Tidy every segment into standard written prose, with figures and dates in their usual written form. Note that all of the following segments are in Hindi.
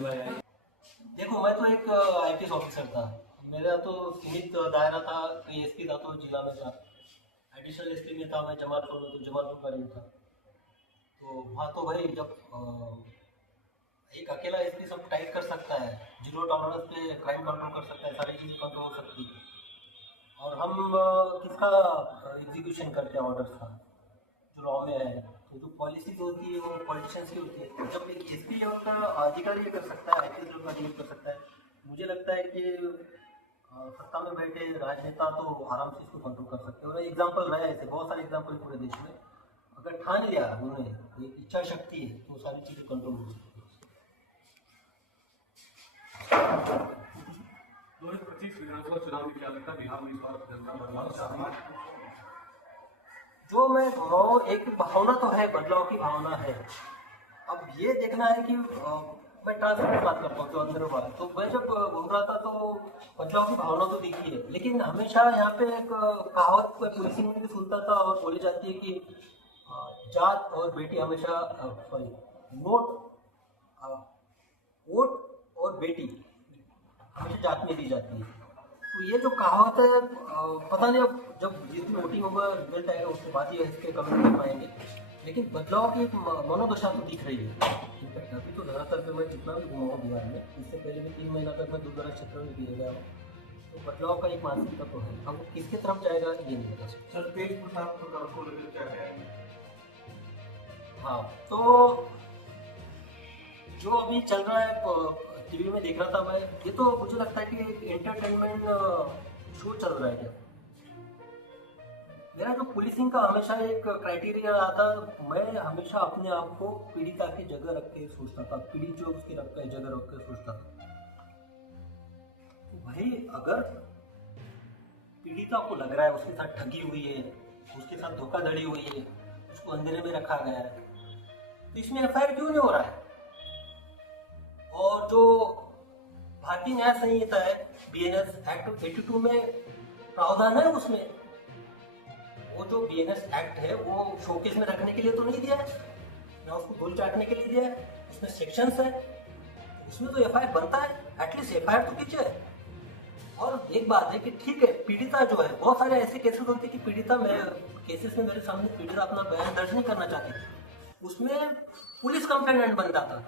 देखो, मैं तो एक आईपीएस ऑफिसर था। मेरा तो सीमित दायरा था कि एसपी था तो जिला में था, एडिशनल एसपी में था मैं जमालपुर में, तो जमालपुर का रेंज था। तो वहाँ तो भाई जब एक अकेला एसपी सब टाइट कर सकता है, जीरो टॉलरेंस पे क्राइम कंट्रोल कर सकता है, सारी चीज़ कंट्रोल हो सकती है। और हम किसका एग्जीक्यूशन करते हैं ऑर्डर्स का, जो लॉ में है। तो जो पॉलिसी होती है वो पॉलिटिशियंस की होती है। जब एक एसपी लेवल का अधिकारी ये कर सकता है, आईपीएस लेवल का डील कर सकता है, मुझे लगता है कि सत्ता में बैठे राजनेता तो आराम से इसको कंट्रोल कर सकते हैं। और एग्जाम्पल रहा है, ऐसे बहुत सारे एग्जाम्पल पूरे देश में। अगर ठान लिया उन्होंने, एक इच्छा शक्ति है, तो सारी चीज़ें कंट्रोल हो सकती है। विधानसभा चुनाव में क्या लगता है बिहार में इस बार जनता बदलाव चाहती है? जो मैं एक भावना तो है, बदलाव की भावना है। अब ये देखना है कि मैं ट्रांसपेरेंट बात करता हूँ, जो अंदर बात, तो मैं जब बोल रहा था तो बदलाव की भावना तो दिखी है। लेकिन हमेशा यहाँ पे एक कहावत पुलिसिंग में भी सुनता था और बोली जाती है कि जात और बेटी हमेशा सॉरी नोट वोट और बेटी हमेशा जात में दी जाती है। तो ये जो कहावत है, पता नहीं अब जब जितनी वोटिंग होगा रिजल्ट आएगा उसके बाद ही इसके कमेंट कर पाएंगे। लेकिन बदलाव की एक मनोदशा तो दिख रही है। इनफैक्ट अभी तो धरातल पे मैं जितना भी घुमा हूँ बिहार में, इससे पहले भी 3 महीना तक मैं दूर-दराज क्षेत्रों में भी गया हूँ, तो बदलाव का एक मानसिकता तो है। अब वो किसके तरफ जाएगा ये नहीं पता सकता। सर, तेज प्रताप को लेकर क्या कहेंगे? हाँ, तो जो अभी चल रहा है, टीवी में देख रहा था मैं, ये तो मुझे लगता है कि एंटरटेनमेंट शो चल रहा है क्या। मेरा जो पुलिसिंग का हमेशा एक क्राइटेरिया रहा था, मैं हमेशा अपने आप को पीड़िता की जगह रख के सोचता था, पीड़ित जो उसकी रख के जगह रख के सोचता था। तो भाई अगर पीड़िता को लग रहा है उसके साथ ठगी हुई है, उसके साथ धोखाधड़ी हुई है, उसको अंधेरे में रखा गया है, तो इसमें एफआईआर क्यों नहीं हो रहा है। और जो भारतीय न्याय संहिता है, बीएनएस एक्ट 82 में प्रावधान है, उसमें वो जो बीएनएस एक्ट है वो शोकेस में रखने के लिए तो नहीं दिया है ना, उसको धूल चाटने के लिए दिया है। उसमें सेक्शंस है, उसमें तो एफआईआर बनता है, एटलीस्ट एफआईआर तो कीजिए। और एक बात है कि ठीक है, पीड़िता जो है, बहुत सारे ऐसे केसेस होते हैं कि पीड़िता केसेस में मेरे सामने पीड़िता अपना बयान दर्ज नहीं करना चाहती, उसमें पुलिस कंप्लेनेंट बनता था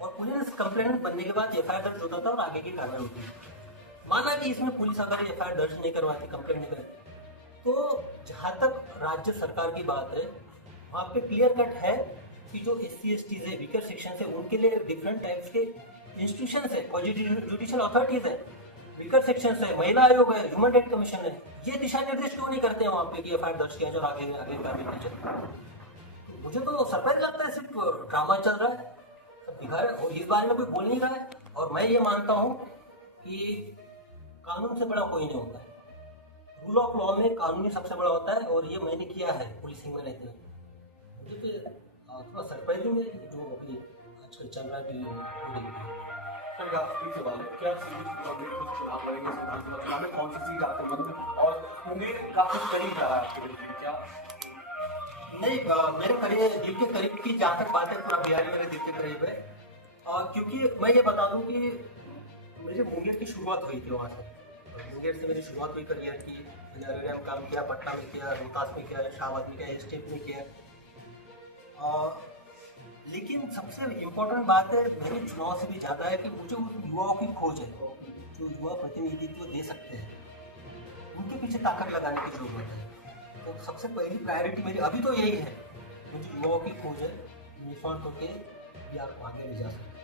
और पुलिस कंप्लेनेंट बनने के बाद एफआईआर दर्ज होता था और आगे की कार्रवाई होती थी। माना कि इसमें पुलिस अगर एफआईआर दर्ज नहीं करवाती, कंप्लेंट नहीं करती, तो जहां तक राज्य सरकार की बात है, वहां पे क्लियर कट है कि जो SC/ST है, वीकर सेक्शन है, उनके लिए डिफरेंट टाइप्स के इंस्टीट्यूशन है और जुडिशियल अथॉरिटीज है, वीकर सेक्शन है, महिला आयोग है, ह्यूमन राइट कमीशन है। ये दिशा निर्देश क्यों नहीं करते हैं वहां पे कि एफआईआर दर्ज किया जाए, आगे आगे कार्रवाई की जाए। मुझे तो सरप्राइज लगता है, सिर्फ ड्रामा चल रहा है, सब दिखा रहा है और इस बारे में कोई बोल नहीं रहा है। और मैं ये मानता हूँ कि कानून से बड़ा कोई नहीं होता है। रूल ऑफ लॉ में कानूनी सबसे बड़ा होता है, और ये मैंने किया है पुलिसिंग में रहते हुए। मुझे तो थोड़ा सरप्राइजिंग है जो अभी आजकल चल रहा है टीवी में। सर, आखिरी सवाल है, क्या सीट कुछ चुनाव लड़ेंगे विधानसभा चुनाव में? कौन सी सीट आपको मंदिर और मुंगेर काफी करीब जा रहा है आपके लिए, क्या? नहीं, मेरे करीब दिल के करीब की जहाँ तक बात है, पूरा बिहार मेरे दिल के करीब है। क्योंकि मैं ये बता दूं कि मेरी मुंगेर की शुरुआत हुई थी वहाँ से। मुंगेर से मेरी शुरुआत हुई करियर की। मैंने अरेरिया में काम किया, पटना में किया, रोहतास में किया, शाहबाद में किया, स्टेट में किया। लेकिन सबसे इम्पोर्टेंट बात है, मेरे चुनाव से भी ज़्यादा है कि मुझे उन युवाओं की खोज है जो युवा प्रतिनिधित्व दे सकते हैं, उनके पीछे ताकत लगाने की जरूरत है। तो सबसे पहली प्रायोरिटी मेरी अभी तो यही है, मुझे युवाओं की खोज है, निष्पात होकर बिहार को आगे ले जा सकते हैं।